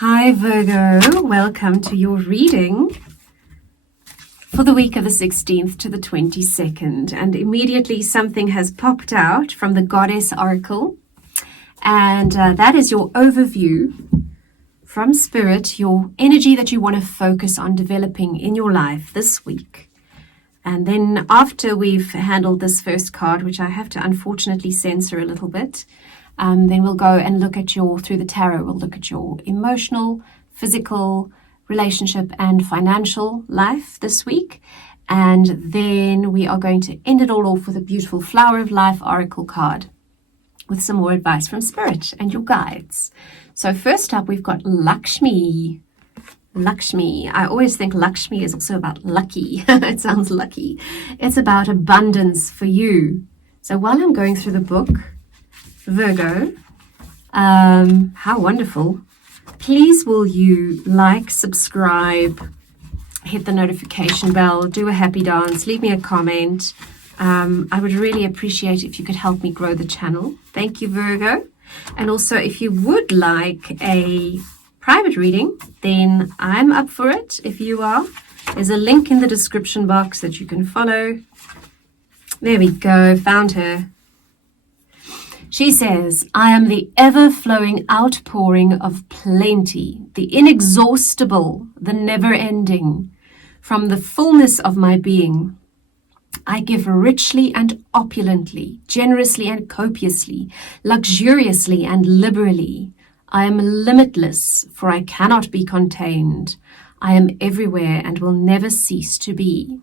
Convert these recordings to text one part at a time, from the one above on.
Hi Virgo, welcome to your reading for the week of the 16th to the 22nd. And immediately something has popped out from the Goddess Oracle. And that is your overview from Spirit, your energy that you want to focus on developing in your life this week. And then after we've handled this first card, which I have to unfortunately censor a little bit, then we'll go and look at through the tarot, we'll look at your emotional, physical, relationship and financial life this week. And then we are going to end it all off with a beautiful Flower of Life Oracle card with some more advice from Spirit and your guides. So first up, we've got Lakshmi. Lakshmi. I always think Lakshmi is also about lucky. It sounds lucky. It's about abundance for you. So while I'm going through the book, Virgo, how wonderful. Please will you like, subscribe, hit the notification bell, do a happy dance, leave me a comment. I would really appreciate if you could help me grow the channel. Thank you, Virgo. And also if you would like a private reading, then I'm up for it if you are. There's a link in the description box that you can follow. There we go, found her. She says, I am the ever-flowing outpouring of plenty, the inexhaustible, the never-ending. From the fullness of my being, I give richly and opulently, generously and copiously, luxuriously and liberally. I am limitless, for I cannot be contained. I am everywhere and will never cease to be.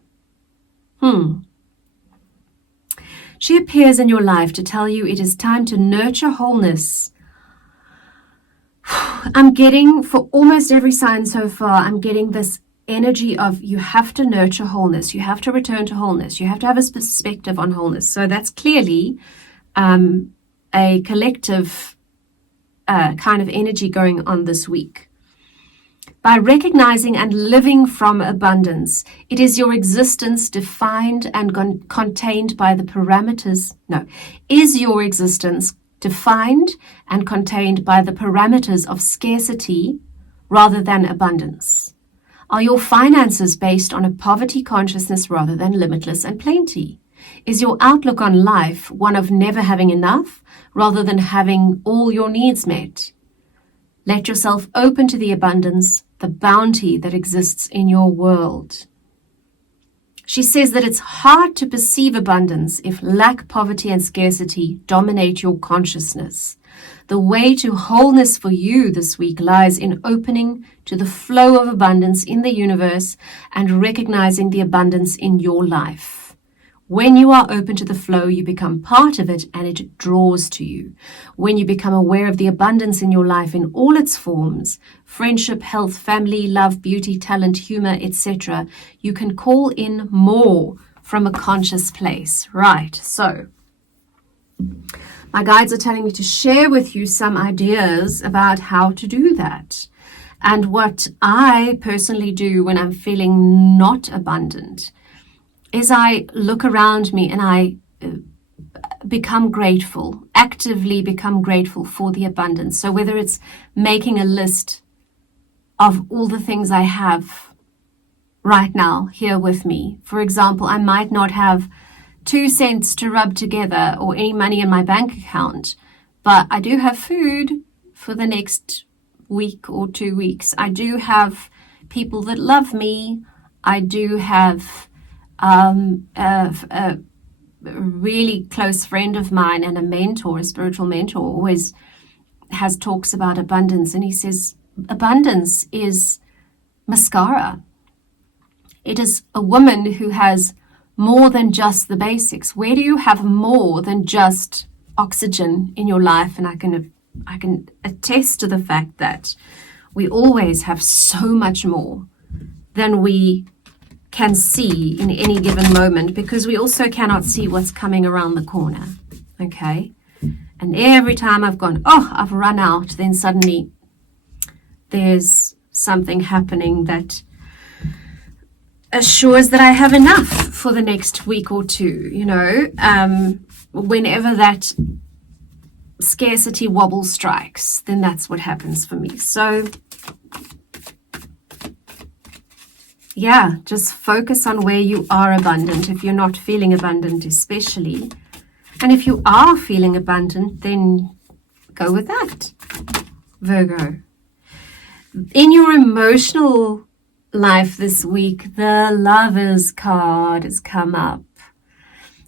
She appears in your life to tell you it is time to nurture wholeness. I'm getting, for almost every sign so far, I'm getting this energy of you have to nurture wholeness. You have to return to wholeness. You have to have a perspective on wholeness. So that's clearly a collective kind of energy going on this week. By recognizing and living from abundance, it is your existence defined and contained by the parameters. Is your existence defined and contained by the parameters of scarcity rather than abundance? Are your finances based on a poverty consciousness rather than limitless and plenty? Is your outlook on life one of never having enough rather than having all your needs met? Let yourself open to the abundance, the bounty that exists in your world. She says that it's hard to perceive abundance if lack, poverty, and scarcity dominate your consciousness. The way to wholeness for you this week lies in opening to the flow of abundance in the universe and recognizing the abundance in your life. When you are open to the flow, you become part of it and it draws to you. When you become aware of the abundance in your life in all its forms, friendship, health, family, love, beauty, talent, humor, etc., you can call in more from a conscious place. Right, so my guides are telling me to share with you some ideas about how to do that. And what I personally do when I'm feeling not abundant is I look around me and I become grateful, actively become grateful for the abundance. So whether it's making a list of all the things I have right now here with me. For example, I might not have 2 cents to rub together or any money in my bank account, but I do have food for the next week or 2 weeks. I do have people that love me. I do have a really close friend of mine and a mentor, a spiritual mentor, always has talks about abundance, and he says abundance is mascara. It is a woman who has more than just the basics. Where do you have more than just oxygen in your life? And I can attest to the fact that we always have so much more than we can see in any given moment, because we also cannot see what's coming around the corner. Okay, and every time I've gone, I've run out, then suddenly there's something happening that assures that I have enough for the next week or two. Whenever that scarcity wobble strikes, then that's what happens for me. So just focus on where you are abundant, if you're not feeling abundant especially. And if you are feeling abundant, then go with that, Virgo. In your emotional life this week, the Lovers card has come up.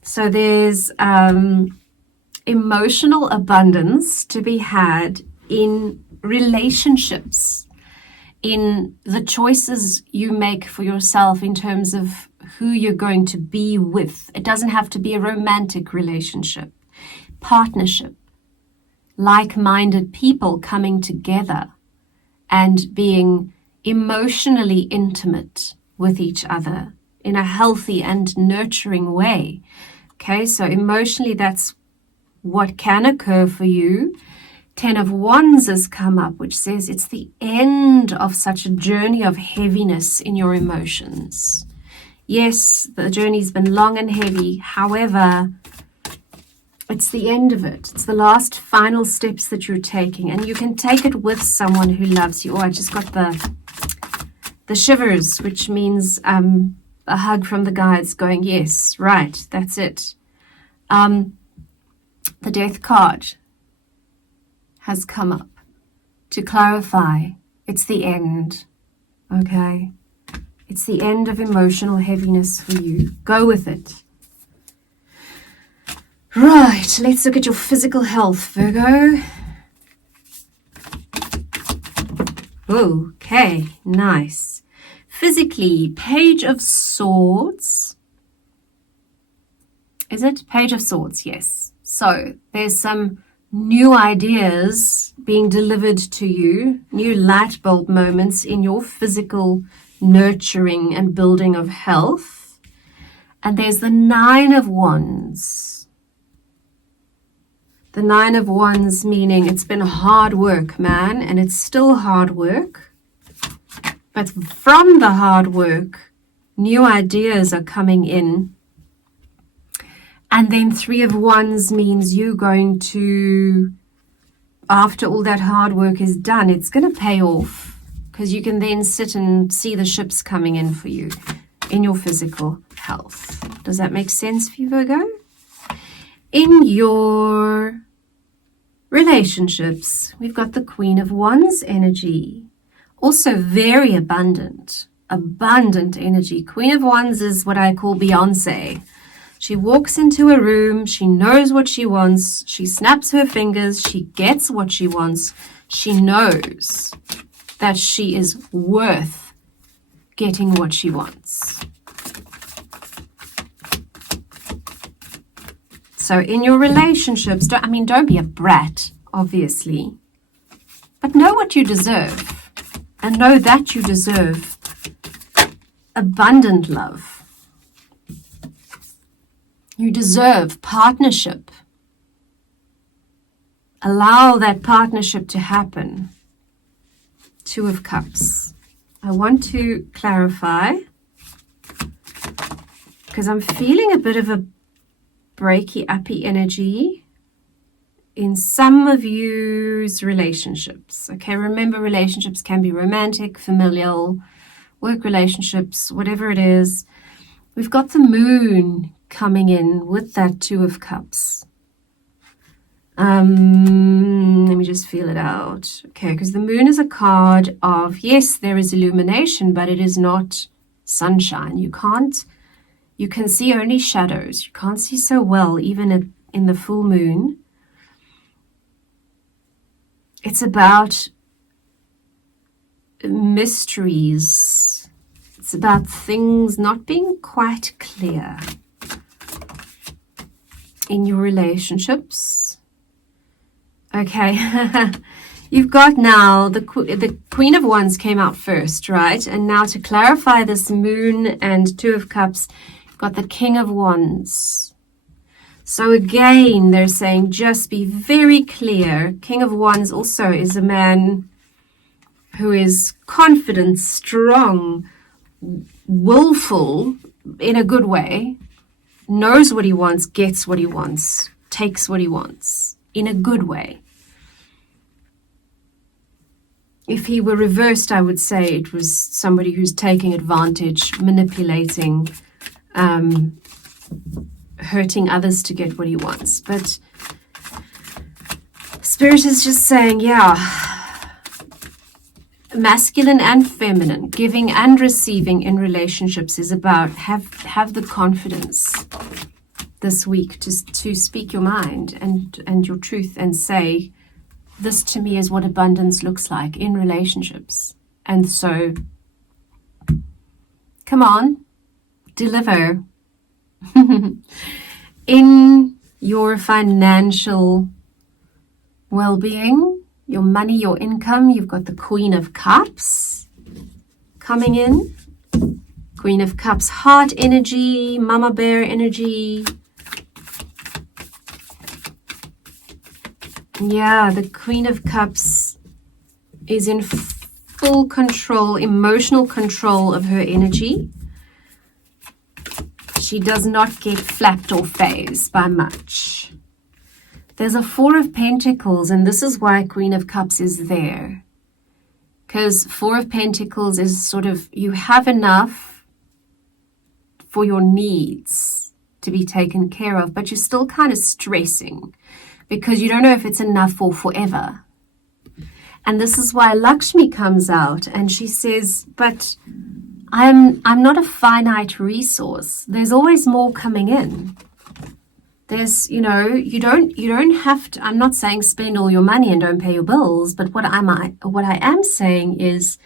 So there's emotional abundance to be had in relationships, in the choices you make for yourself in terms of who you're going to be with. It doesn't have to be a romantic relationship, partnership, like-minded people coming together and being emotionally intimate with each other in a healthy and nurturing way. Okay, so emotionally, that's what can occur for you. 10 of Wands has come up, which says it's the end of such a journey of heaviness in your emotions. Yes, the journey's been long and heavy. However, it's the end of it. It's the last final steps that you're taking, and you can take it with someone who loves you. Oh, I just got the shivers, which means a hug from the guides going, yes, right, that's it. The Death card has come up to clarify it's the end, okay? It's the end of emotional heaviness for you. Go with it. Right, let's look at your physical health, Virgo. Okay, nice. Physically, Page of Swords. Is it? Page of Swords, yes. So there's some new ideas being delivered to you, new light bulb moments in your physical nurturing and building of health. And there's the 9 of Wands. The 9 of Wands meaning it's been hard work, man, and it's still hard work. But from the hard work, new ideas are coming in. And then 3 of Wands means you're going to, after all that hard work is done, it's going to pay off, because you can then sit and see the ships coming in for you in your physical health. Does that make sense for you, Virgo? In your relationships, we've got the Queen of Wands energy. Also very abundant energy. Queen of Wands is what I call Beyonce. She walks into a room, she knows what she wants, she snaps her fingers, she gets what she wants. She knows that she is worth getting what she wants. So in your relationships, don't be a brat, obviously, but know what you deserve. And know that you deserve abundant love. You deserve partnership. Allow that partnership to happen. 2 of Cups. I want to clarify, because I'm feeling a bit of a breaky, uppy energy in some of you's relationships. Okay, remember, relationships can be romantic, familial, work relationships, whatever it is. We've got the Moon coming in with that 2 of Cups. Let me just feel it out. Okay, because the Moon is a card of, yes, there is illumination, but it is not sunshine. You can see only shadows. You can't see so well, even in the full moon. It's about mysteries. It's about things not being quite clear in your relationships. Okay, you've got now the Queen of Wands came out first, right? And now to clarify this Moon and 2 of Cups, you've got the King of Wands. So again, they're saying just be very clear. King of Wands also is a man who is confident, strong, willful in a good way, knows what he wants, gets what he wants, takes what he wants in a good way. If he were reversed, I would say it was somebody who's taking advantage, manipulating, hurting others to get what he wants. But Spirit is just saying, masculine and feminine, giving and receiving in relationships is about have the confidence this week to speak your mind and your truth and say, this to me is what abundance looks like in relationships. And so, come on, deliver. In your financial well-being, your money, your income, you've got the Queen of Cups coming in. Queen of Cups, heart energy, mama bear energy. Yeah, the Queen of Cups is in full control, emotional control of her energy. She does not get flapped or phased by much. There's a Four of Pentacles, and this is why Queen of Cups is there. Because Four of Pentacles is sort of, you have enough for your needs to be taken care of, but you're still kind of stressing because you don't know if it's enough for forever. And this is why Lakshmi comes out and she says, but I'm not a finite resource. There's always more coming in. There's, you don't have to, I'm not saying spend all your money and don't pay your bills, but what I am saying is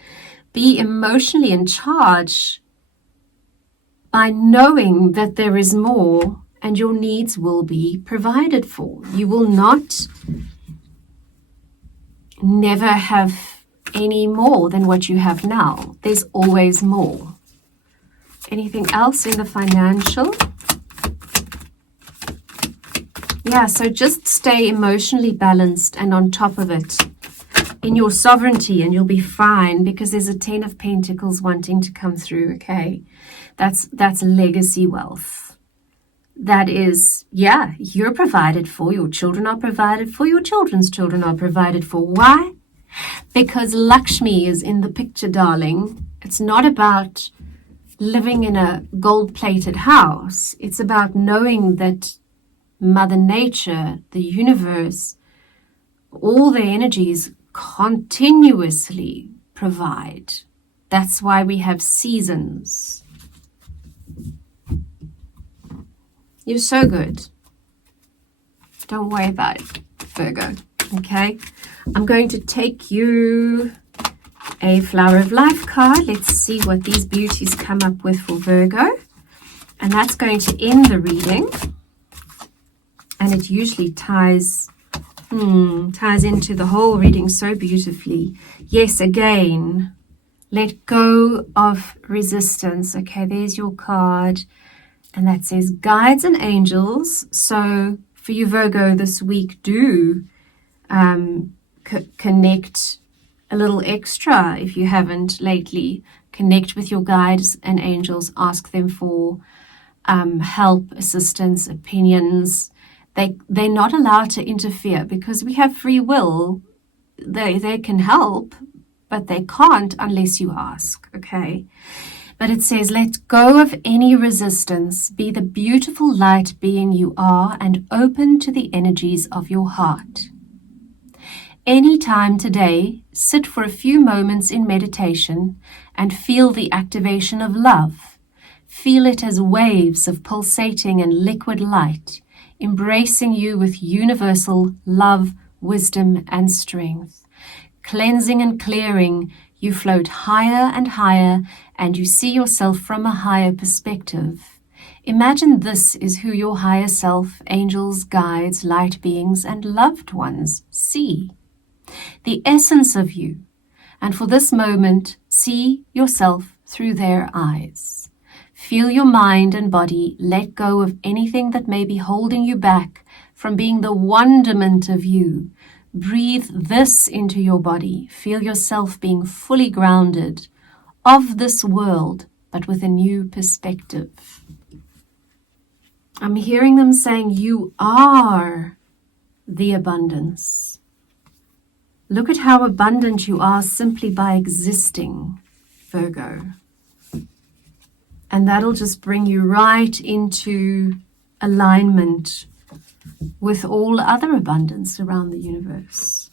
be emotionally in charge by knowing that there is more and your needs will be provided for. You will not never have any more than what you have now. There's always more. Anything else in the financial? Yeah, so just stay emotionally balanced and on top of it in your sovereignty and you'll be fine, because there's a 10 of Pentacles wanting to come through, okay? That's legacy wealth. That is, you're provided for, your children are provided for, your children's children are provided for. Why? Because Lakshmi is in the picture, darling. It's not about living in a gold-plated house. It's about knowing that Mother Nature, the universe, all their energies continuously provide. That's why we have seasons. You're so good. Don't worry about it, Virgo. Okay? I'm going to take you a Flower of Life card. Let's see what these beauties come up with for Virgo. And that's going to end the reading. And it usually ties into the whole reading so beautifully. Yes, again, let go of resistance. Okay, there's your card. And that says guides and angels. So for you, Virgo, this week, do connect a little extra if you haven't lately. Connect with your guides and angels. Ask them for help, assistance, opinions. They're not allowed to interfere because we have free will. They can help, but they can't unless you ask, okay? But it says, let go of any resistance. Be the beautiful light being you are and open to the energies of your heart. Any time today, sit for a few moments in meditation and feel the activation of love. Feel it as waves of pulsating and liquid light, embracing you with universal love, wisdom, and strength. Cleansing and clearing, you float higher and higher, and you see yourself from a higher perspective. Imagine this is who your higher self, angels, guides, light beings, and loved ones see. The essence of you. And for this moment, see yourself through their eyes. Feel your mind and body let go of anything that may be holding you back from being the wonderment of you. Breathe this into your body. Feel yourself being fully grounded of this world, but with a new perspective. I'm hearing them saying you are the abundance. Look at how abundant you are simply by existing, Virgo. And that'll just bring you right into alignment with all other abundance around the universe.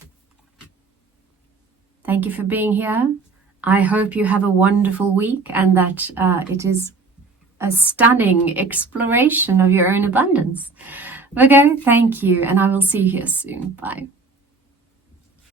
Thank you for being here. I hope you have a wonderful week and that it is a stunning exploration of your own abundance. Virgo, thank you, and I will see you here soon. Bye.